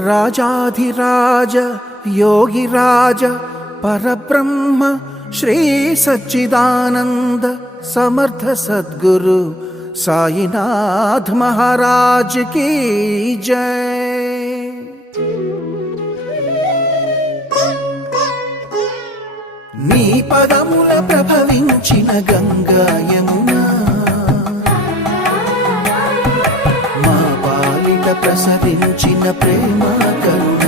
राजाधिराज योगिराज परब्रह्म श्री सच्चिदानंद समर्थ सद्गुरु साईनाथ महाराज की जय। నీ పదముల ప్రభవించిన గంగా యమునా. మా పాలిట ప్రసరించిన ప్రేమ కరుణ.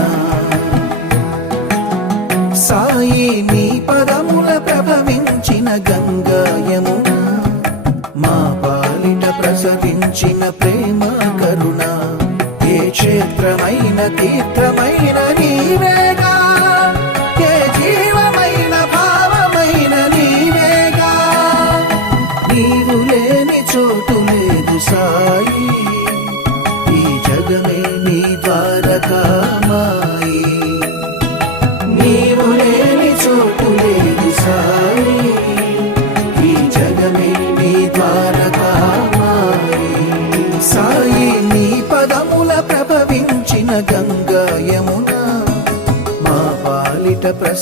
సాయి నీ పదముల ప్రభవించిన గంగాయమునా మా పాలిట ప్రసరించిన ప్రేమ కరుణ. ఏ క్షేత్రమైన తీర్థమైన నీవే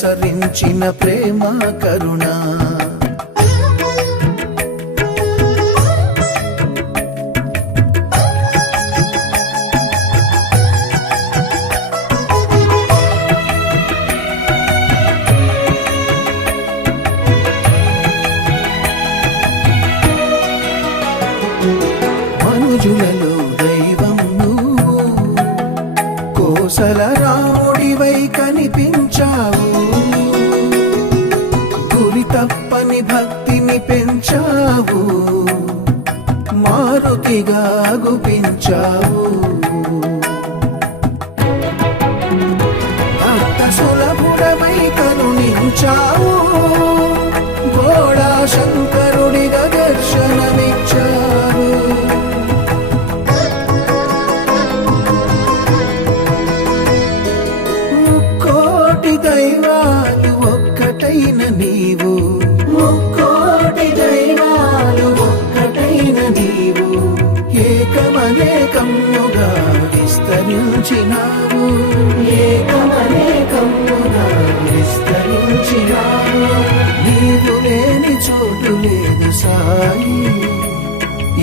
ప్రసరించిన ప్రేమ కరుణ. మనుజులలో దైవం కోసల రాముడివై కనిపించావు. భక్తిని పెంచావు మారుతిగా గుపించావు. భక్త సులభుడమై కరుణించావు విస్తరించినావు. ఏకమనేకముగా విస్తరించినావు. నీవు లేని చోటు లేదు సాయి.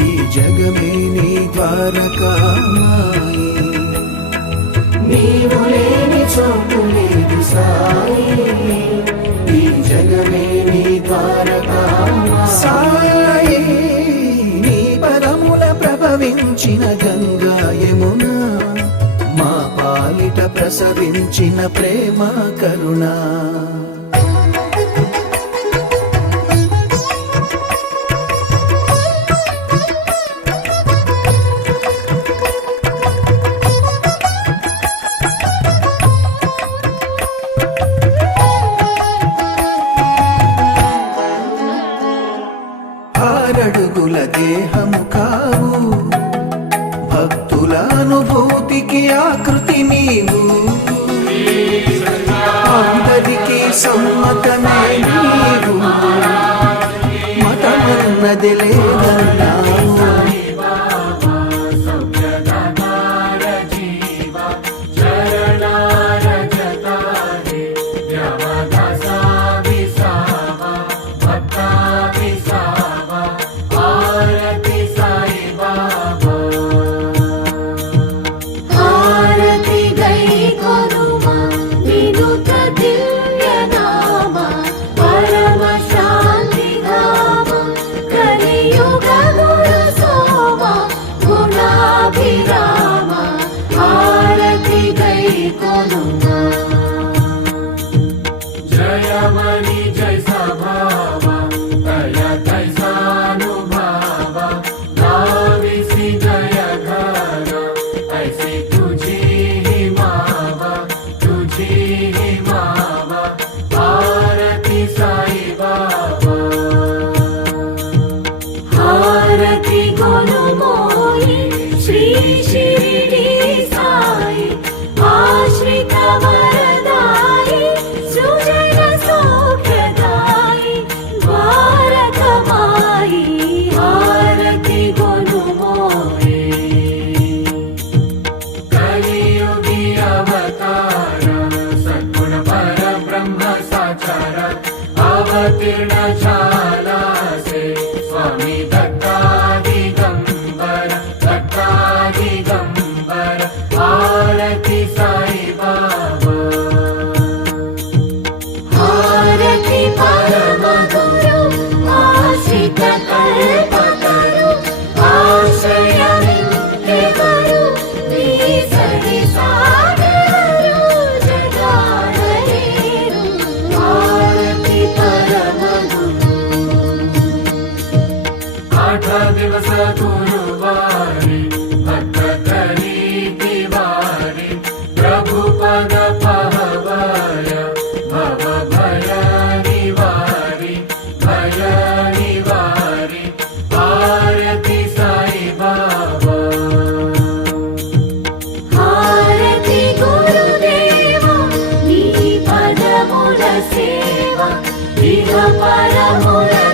ఈ జగమే నీ ద్వారకామాయి. నీవు పాలిట ప్రసరించిన ప్రేమ కరుణ. ఆరడుగుల దేహము కావు. భక్తుల అనుభూతికి ఆకృతి నీవు. sanma deme Mateo. viva para morar.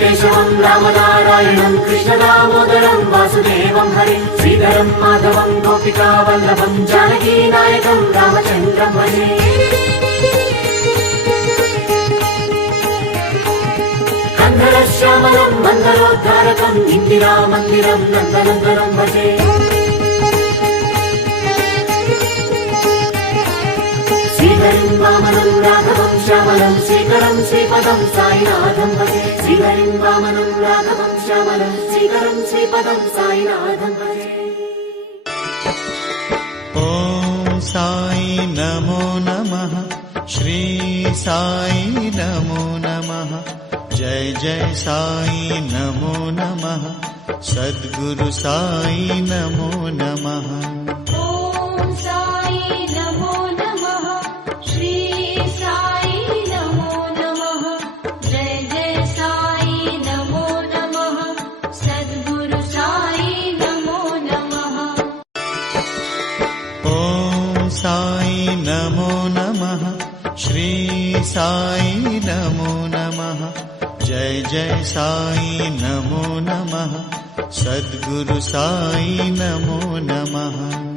కేశవం Ramanarayanam Krishna Damodaram వాసుదేవం Hari Sridharam Madhavam గోపికా వల్లభం జానకీ నాయకం రామచంద్రం హరి. శ్యామలం మందరోద్ధారకం ఇందిరా మందిరం నందనందనం భజే. శ్రీహరిం వామనం రాఘవం శ్యామలం శ్రీకరం శ్రీపదం సాయినాథం భజే. శ్రీహరి वामनं राघवं श्यामलं श्रीकरं श्रीपदं साईनाथं। ॐ साई नमो नमः श्री साई नमो नमः जय जय साई नमो नमः सद्गुरु साई नमो नमः साई नमो नमः। जय जय साई नमो नमः। सद्गुरु साई नमो नमः